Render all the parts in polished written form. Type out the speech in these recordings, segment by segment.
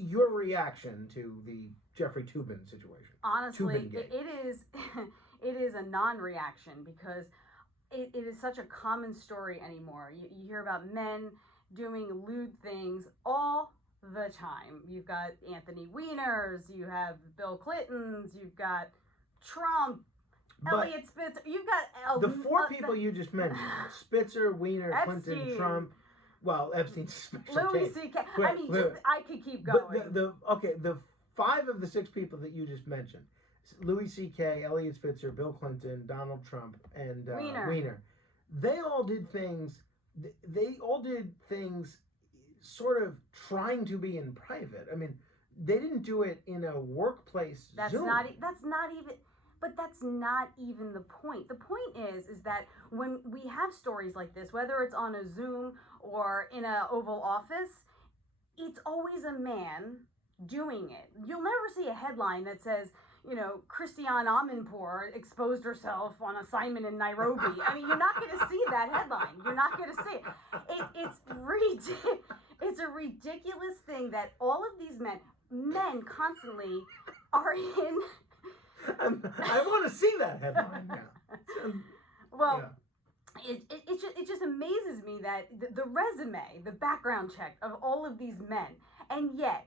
your reaction to the Jeffrey Toobin situation? Honestly, it is a non-reaction because it is such a common story anymore. You hear about men doing lewd things all the time. You've got Anthony Weiners, you have Bill Clintons, you've got Trump, Elliot Spitzer. You've got the four people you just mentioned: Spitzer, Weiner, Epstein, Clinton, Trump. Well, Epstein's special Louis C.K. I mean, I could keep going. But the 5 of the 6 people that you just mentioned: Louis C.K., Elliot Spitzer, Bill Clinton, Donald Trump, and Weiner. They all did things. They all did things, sort of trying to be in private. I mean, they didn't do it in a workplace. That's Zoom. not even. But that's not even the point. The point is that when we have stories like this, whether it's on a Zoom or in an Oval Office, it's always a man doing it. You'll never see a headline that says, Christiane Amanpour exposed herself on assignment in Nairobi. I mean, you're not going to see that headline. You're not going to see it. It's a ridiculous thing that all of these men constantly are in... I want to see that headline now. Well, yeah. It just amazes me that the resume, the background check of all of these men, and yet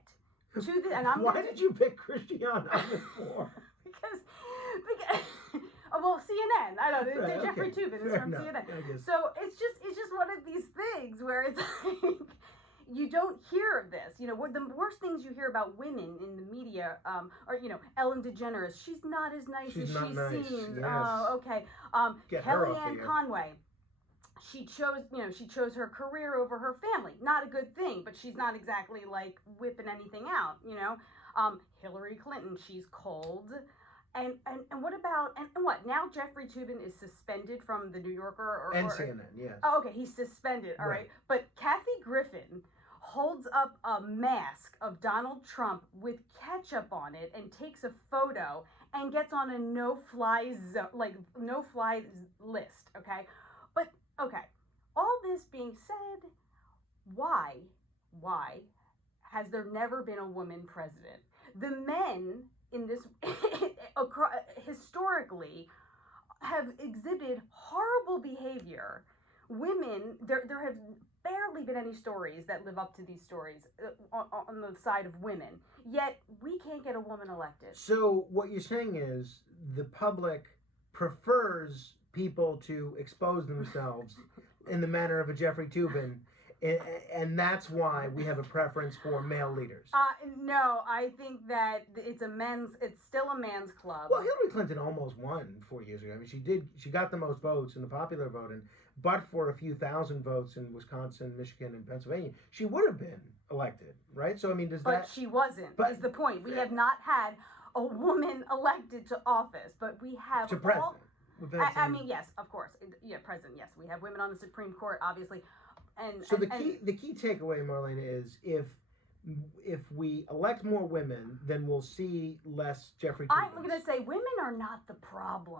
why did you pick Christiane Amanpour? because well, CNN. I don't know. Right, Jeffrey Toobin is from CNN. So it's just one of these things where it's like. You don't hear of this. What the worst things you hear about women in the media are, Ellen DeGeneres. She's not as nice as she seems. Yes. Oh, okay. Kellyanne Conway. She chose her career over her family. Not a good thing, but she's not exactly like whipping anything out. Hillary Clinton. She's cold. And what about and what now? Jeffrey Toobin is suspended from the New Yorker and CNN. Yes. Oh, okay. He's suspended. All right. But Kathy Griffin holds up a mask of Donald Trump with ketchup on it and takes a photo and gets on a no-fly list. Okay. But okay. All this being said, why has there never been a woman president? The men in this historically have exhibited horrible behavior. Women, there have barely been any stories that live up to these stories on the side of women, yet we can't get a woman elected. So what you're saying is the public prefers people to expose themselves in the manner of a Jeffrey Toobin, and that's why we have a preference for male leaders. No, I think that it's still a man's club. Well, Hillary Clinton almost won 4 years ago. I mean, she got the most votes in the popular vote, but for a few thousand votes in Wisconsin, Michigan, and Pennsylvania, she would have been elected, right? So, I mean, But she wasn't, is the point. We have not had a woman elected to office, but we have... To president. I mean, yes, of course. Yeah, president, yes. We have women on the Supreme Court, obviously. The key takeaway, Marlena, is if we elect more women, then we'll see less Jeffrey Toobin. I'm going to say women are not the problem.